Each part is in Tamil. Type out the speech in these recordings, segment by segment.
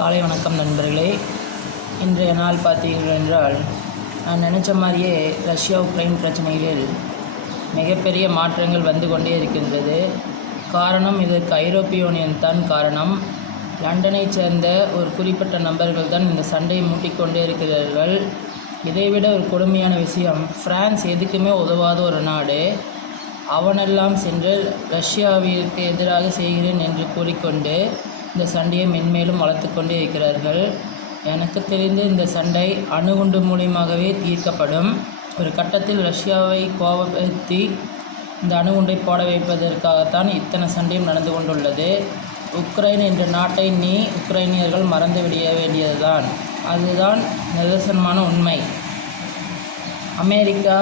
காலை வணக்கம் நண்பர்களே. இன்றைய நாள் பார்த்தீர்கள் என்றால் நான் நினச்ச மாதிரியே ரஷ்யா உக்ரைன் பிரச்சனைகளில் மிகப்பெரிய மாற்றங்கள் வந்து கொண்டே இருக்கின்றது. காரணம் இதற்கு ஐரோப்பிய யூனியன் தான் காரணம். லண்டனைச் சேர்ந்த ஒரு குறிப்பிட்ட நபர்கள் தான் இந்த சண்டையை மூட்டிக்கொண்டே இருக்கிறார்கள். இதைவிட ஒரு கொடுமையான விஷயம் பிரான்ஸ் எதுக்குமே உதவாத ஒரு நாடு. அவனெல்லாம் சென்று ரஷ்யாவிற்கு எதிராக செய்கிறேன் என்று கூறிக்கொண்டு இந்த சண்டையை மென்மேலும் வளர்த்து கொண்டே இருக்கிறார்கள். எனக்கு தெரிந்து இந்த சண்டை அணுகுண்டு மூலியமாகவே தீர்க்கப்படும். ஒரு கட்டத்தில் ரஷ்யாவை கோபப்படுத்தி இந்த அணுகுண்டை போட வைப்பதற்காகத்தான் இத்தனை சண்டையும் நடந்து கொண்டுள்ளது. உக்ரைன் என்ற நாட்டை நீ உக்ரைனியர்கள் மறந்து விட வேண்டியதுதான். அதுதான் நிதர்சனமான உண்மை. அமெரிக்கா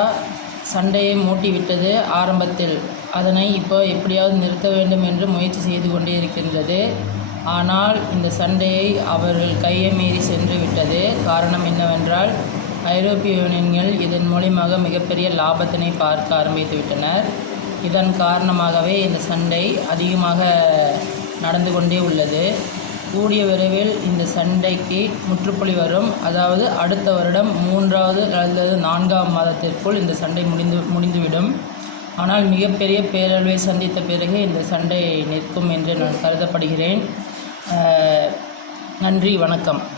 சண்டையை மூட்டிவிட்டது ஆரம்பத்தில். அதனை இப்போ எப்படியாவது நிறுத்த வேண்டும் என்று முயற்சி செய்து கொண்டே இருக்கின்றது. ஆனால் இந்த சண்டையை அவர்கள் கையை மீறி சென்று விட்டது. காரணம் என்னவென்றால் ஐரோப்பிய யூனியன்கள் இதன் மூலியமாக மிகப்பெரிய லாபத்தினை பார்க்க ஆரம்பித்து விட்டனர். இதன் காரணமாகவே இந்த சண்டை அதிகமாக நடந்து கொண்டே உள்ளது. கூடிய விரைவில் இந்த சண்டைக்கு முற்றுப்புள்ளி வரும். அதாவது அடுத்த வருடம் மூன்றாவது அல்லது நான்காம் மாதத்திற்குள் இந்த சண்டை முடிந்து முடிந்துவிடும். ஆனால் மிகப்பெரிய பேரழிவை சந்தித்த பிறகு இந்த சண்டை நிற்கும் என்று நான் கருதப்படுகிறேன். நன்றி வணக்கம்.